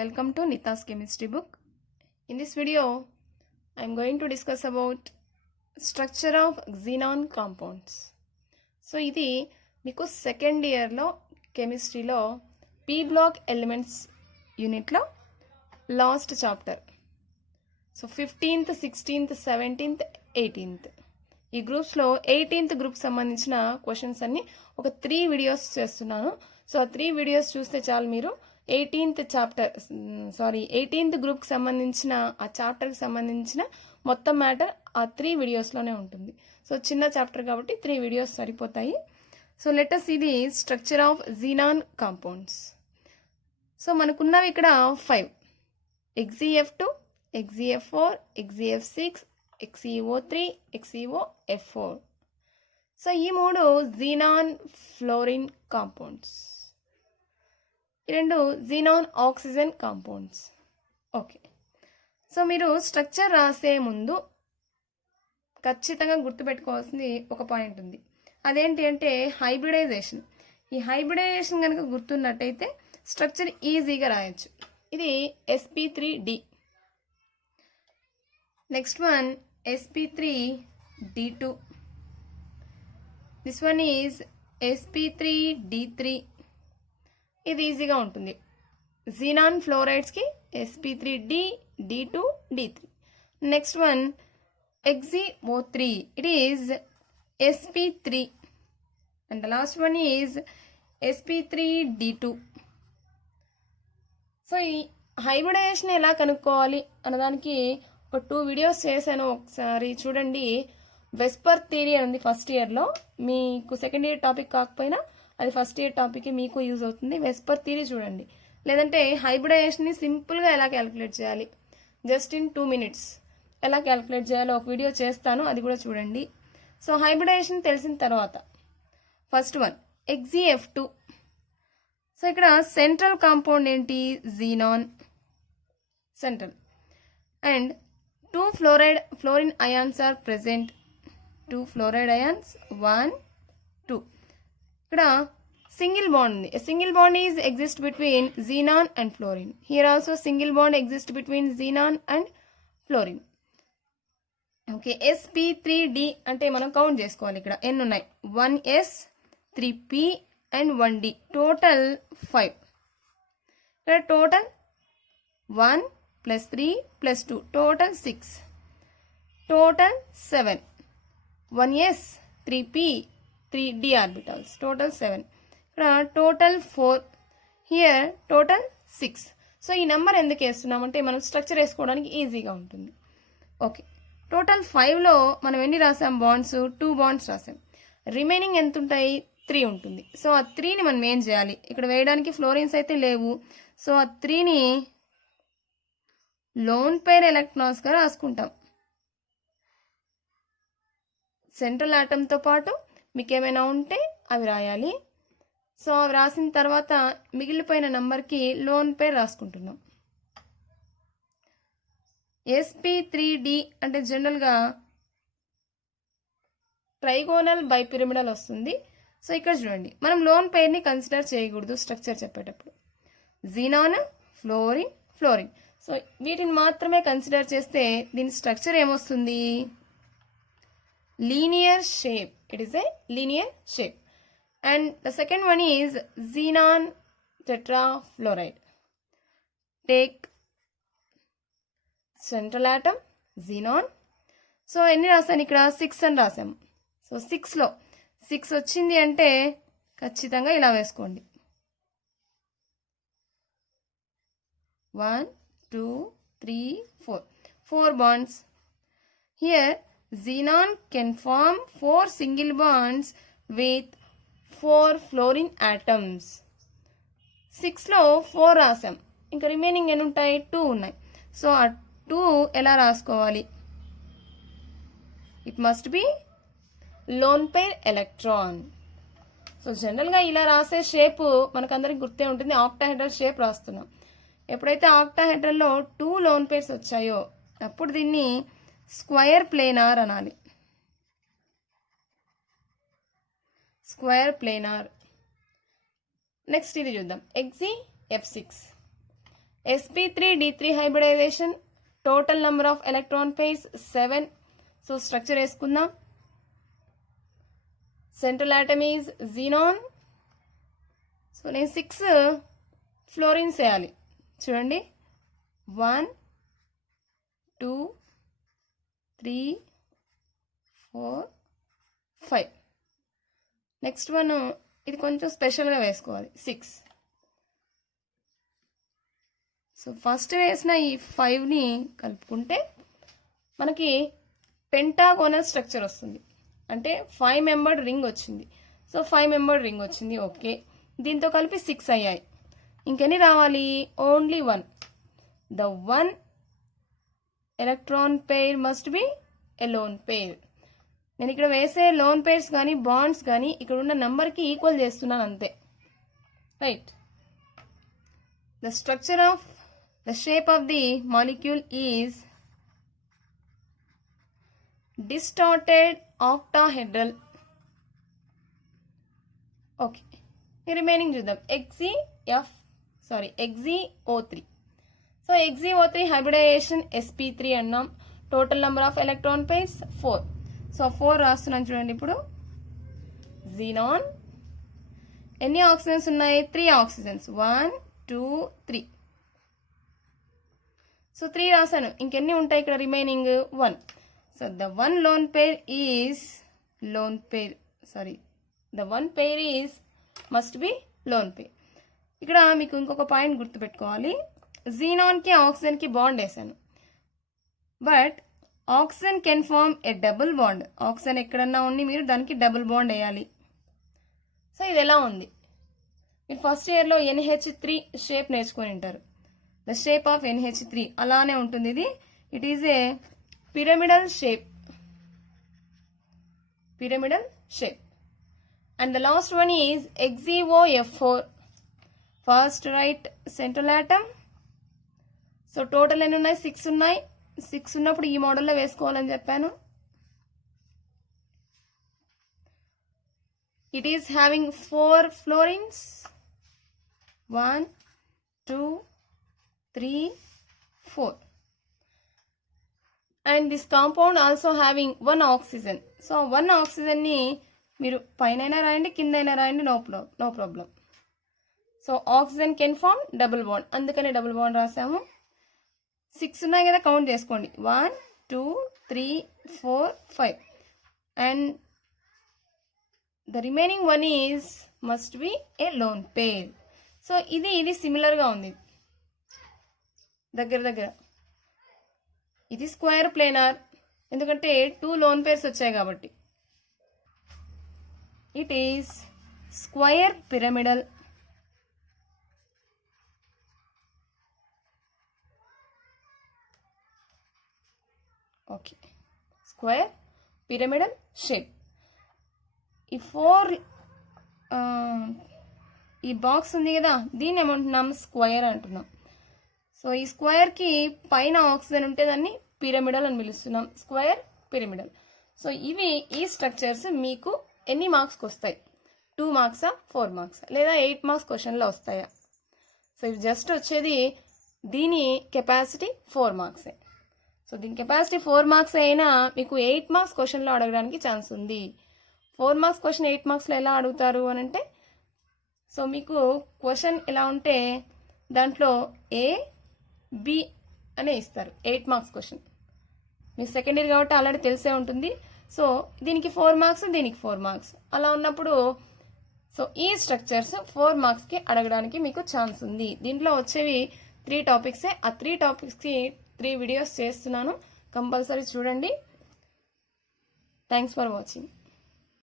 welcome to Nita's chemistry book. In this video, I am going to discuss about structure of xenon compounds. So ఇది మీకు second ఇయర్లో కెమిస్ట్రీలో P block elements యూనిట్లో last chapter. So 15th 16th 17th 18th ఈ గ్రూప్స్లో 18th group సంబంధించిన questions అన్ని ఒక 3 వీడియోస్ చేస్తున్నాను. సో ఆ 3 వీడియోస్ చూస్తే చాలు మీరు 18th గ్రూప్కి సంబంధించిన ఆ చాప్టర్కి సంబంధించిన మొత్తం మ్యాటర్ ఆ 3 వీడియోస్లోనే ఉంటుంది. సో చిన్న చాప్టర్ కాబట్టి 3 వీడియోస్ సరిపోతాయి. So let us see the structure of xenon compounds. So మనకున్నవి ఇక్కడ 5: XeF2, XeF4, XeF6, XeO3, XeOF4. So ఈ 3 xenon ఫ్లోరిన్ కాంపౌండ్స్, ఈ 2 xenon oxygen compounds. Okay, so మీరు స్ట్రక్చర్ రాసే ముందు ఖచ్చితంగా గుర్తుపెట్టుకోవాల్సింది ఒక పాయింట్ ఉంది. అదేంటి అంటే హైబ్రిడైజేషన్. ఈ హైబ్రిడైజేషన్ కనుక గుర్తున్నట్టయితే స్ట్రక్చర్ ఈజీగా రాయొచ్చు. ఇది sp3d, next one sp3d2, this one is sp3d3. ఇది ఈజీగా ఉంటుంది. xenon ఫ్లోరైడ్స్కి sp3d, d2, d3. Next one XeO3, it is sp3, and the last one is sp3d2. So ఈ హైబ్రిడైజేషన్ ఎలా కనుక్కోవాలి అన్నదానికి ఒక 2 వీడియోస్ చేశాను, ఒకసారి చూడండి. వెస్పర్ థియరీ అని ఉంది ఫస్ట్ ఇయర్లో, మీకు సెకండ్ ఇయర్ టాపిక్ కాకపోయినా అది ఫస్ట్ ఇయర్ టాపిక్ మీకు యూజ్ అవుతుంది. వెస్పర్ థియరీ చూడండి. లేదంటే హైబ్రిడైజేషన్ని సింపుల్గా ఎలా క్యాలిక్యులేట్ చేయాలి జస్ట్ ఇన్ 2 minutes ఎలా క్యాలిక్యులేట్ చేయాలో ఒక వీడియో చేస్తాను, అది కూడా చూడండి. సో హైబ్రిడైజేషన్ తెలిసిన తర్వాత ఫస్ట్ వన్ XeF2. సో ఇక్కడ సెంట్రల్ కాంపౌండ్ ఏంటి? xenon central, and 2 fluorine ions are present. 2 fluoride ions, 1 2. ఇక్కడ సింగిల్ బాండ్ ఉంది. Single bond is exist between xenon and fluorine. Here also single bond exist between xenon and fluorine. Okay, sp3d అంటే మనం count చేసుకోవాలి. ఇక్కడ ఎన్ని ఉన్నాయి? 1s, 3p and 1d, total 5. ఇక్కడ total 1 + 3 + 2 total 6, total 7. 1s, 3p, 3d orbitals, total 7. ఇక్కడ total 4, here total 6. So ఈ number ఎందుకు వేస్తున్నామంటే మనం స్ట్రక్చర్ వేసుకోవడానికి ఈజీగా ఉంటుంది. ఓకే, టోటల్ 5లో మనం ఎన్ని రాసాం? బాండ్స్ 2 బాండ్స్ రాసాం. రిమైనింగ్ ఎంత ఉంటాయి? 3 ఉంటుంది. సో ఆ 3ని మనం ఏం చేయాలి? ఇక్కడ వేయడానికి ఫ్లోరిన్స్ అయితే లేవు. సో ఆ 3ని లోన్ పేర్ ఎలక్ట్రాన్స్గా రాసుకుంటాం. సెంట్రల్ ఆటంతో పాటు మీకు ఏమైనా ఉంటే అవి రాయాలి. సో అవి రాసిన తర్వాత మిగిలిపోయిన నంబర్కి లోన్ పేర్ రాసుకుంటున్నాం. sp3d అంటే జనరల్గా ట్రైగోనల్ బైపిరమిడల్ వస్తుంది. సో ఇక్కడ చూడండి, మనం లోన్ పేర్ని కన్సిడర్ చేయకూడదు స్ట్రక్చర్ చెప్పేటప్పుడు. xenon, fluorine, fluorine. సో వీటిని మాత్రమే కన్సిడర్ చేస్తే దీని స్ట్రక్చర్ ఏమొస్తుంది? Linear shape. It is a linear shape. And the second one is xenon tetrafluoride. Take central atom xenon. So ఎన్ని రాసాను? ఇక్కడ 6 అని రాసాము. సో 6లో 6 వచ్చింది అంటే ఖచ్చితంగా ఇలా వేసుకోండి. 1 2 3 4, 4 bonds. Here xenon can form 4 single bonds with 4 fluorine atoms. 6లో 4 రాసాం, ఇంకా రిమైనింగ్ ఎన్ని ఉంటాయి? 2 ఉన్నాయి. సో ఆ 2 ఎలా రాసుకోవాలి? It must be lone pair electron. So జనరల్గా ఇలా రాసే షేప్ మనకందరికి గుర్తే ఉంటుంది. ఆక్టాహెడ్రల్ షేప్ రాస్తున్నాం. ఎప్పుడైతే ఆక్టాహెడ్రల్లో 2 లోన్ పేర్స్ వచ్చాయో అప్పుడు దీన్ని స్క్వయర్ ప్లేనార్ అనాలి. Square planar. నెక్స్ట్ ఇది చూద్దాం, XeF6. sp3d3 hybridization, total number of electron pairs 7. So structure వేసుకుందాం. Central atom is xenon. So నేను 6 ఫ్లోరిన్స్ వేయాలి. చూడండి 1 2 3 4 5. నెక్స్ట్ వన్ ఇది కొంచెం స్పెషల్గా వేసుకోవాలి 6. సో ఫస్ట్ వేసిన ఈ 5ని కలుపుకుంటే మనకి పెంటాగోనల్ స్ట్రక్చర్ వస్తుంది. అంటే 5 మెంబర్డ్ రింగ్ వచ్చింది. సో 5 మెంబర్డ్ రింగ్ వచ్చింది. ఓకే, దీంతో కలిపి 6 అయ్యాయి. ఇంకెన్ని రావాలి? Only 1. The 1 electron pair must be a loan pair. నేను ఇక్కడ వేసే లోన్ పెయిర్స్ కానీ బాండ్స్ కానీ ఇక్కడ ఉన్న నంబర్కి ఈక్వల్ చేస్తున్నాను అంతే. Right. The structure of the shape of the molecule is distorted octahedral. Okay, remaining చూద్దాం. XeO3. So XeO3 hybridization sp3 అన్నాం. Total number of electron pairs 4. So 4 రాస్తున్నాను చూడండి. ఇప్పుడు xenon. ఎన్ని ఆక్సిజన్స్ ఉన్నాయి? 3 ఆక్సిజన్స్. 1 2 3. సో 3 రాశాను. ఇంకెన్ని ఉంటాయి ఇక్కడ? Remaining 1. So the one lone pair is lone pair. Sorry, the one pair is must be lone pair. ఇక్కడ మీకు ఇంకొక పాయింట్ గుర్తుపెట్టుకోవాలి. xenonకి ఆక్సిజన్కి బాండ్ వేసాను. But oxygen can form a double bond. Oxygen ఎక్కడన్నా ఉండి మీరు దానికి డబుల్ బాండ్ వేయాలి. సో ఇది ఎలా ఉంది? మీరు ఫస్ట్ ఇయర్లో NH3 షేప్ నేర్చుకొని ఉంటారు. ద షేప్ ఆఫ్ NH3 అలానే ఉంటుంది ఇది. It is a pyramidal shape. And the last one is XeOF4. First write central atom. So total ఎన్ని ఉన్నాయి? 6 ఉన్నాయి. 6 ఉన్నప్పుడు ఈ మోడల్లో వేసుకోవాలని చెప్పాను. It is having 4 fluorines. 1 2 3 4. And this compound also having 1 oxygen. So 1 oxygen ని మీరు పైన రాయండి, కిందైనా రాయండి, no problem. So oxygen can form double bond, అందుకని డబుల్ బాండ్ రాసాము. 6 ఉన్నాయి కదా, కౌంట్ చేసుకోండి. 1 2 3 4 5. And the remaining 1 is must be A lone pair. So ఇది సిమిలర్గా ఉంది, దగ్గర. ఇది స్క్వేర్ ప్లేనార్, ఎందుకంటే 2 లోన్ పేర్స్ వచ్చాయి కాబట్టి. It is square pyramidal. Okay, square pyramidal shape. ఈ 4 ఈ బాక్స్ ఉంది కదా, దీన్ని ఏమంటున్నాం? స్క్వేర్ అంటున్నాం. సో ఈ స్క్వేర్కి పైన ఆక్సిజన్ ఉంటే దాన్ని పిరమిడల్ అని పిలుస్తున్నాం. Square pyramidal. సో ఈ స్ట్రక్చర్స్ మీకు ఎన్ని మార్క్స్కి వస్తాయి? 2 మార్క్సా 4 మార్క్సా లేదా 8 మార్క్స్ క్వశ్చన్లో వస్తాయా? సో ఇవి జస్ట్ వచ్చేది దీని కెపాసిటీ 4 మార్క్సే. సో దీని కెపాసిటీ 4 మార్క్స్ అయినా మీకు 8 మార్క్స్ క్వశ్చన్లో అడగడానికి ఛాన్స్ ఉంది. 4 మార్క్స్ క్వశ్చన్ 8 మార్క్స్లో ఎలా అడుగుతారు అని అంటే, సో మీకు క్వశ్చన్ ఎలా ఉంటే దాంట్లో A B అనే ఇస్తారు. 8 మార్క్స్ క్వశ్చన్ మీకు సెకండ్ ఇయర్ కాబట్టి ఆల్రెడీ తెలిసే ఉంటుంది. సో దీనికి 4 మార్క్స్, దీనికి 4 మార్క్స్ అలా ఉన్నప్పుడు సో ఈ స్ట్రక్చర్స్ 4 మార్క్స్కి అడగడానికి మీకు ఛాన్స్ ఉంది. దీంట్లో వచ్చేవి 3 టాపిక్సే. ఆ 3 టాపిక్స్కి 3 వీడియోస్ చేస్తున్నాను, కంపల్సరీ చూడండి. Thanks for watching.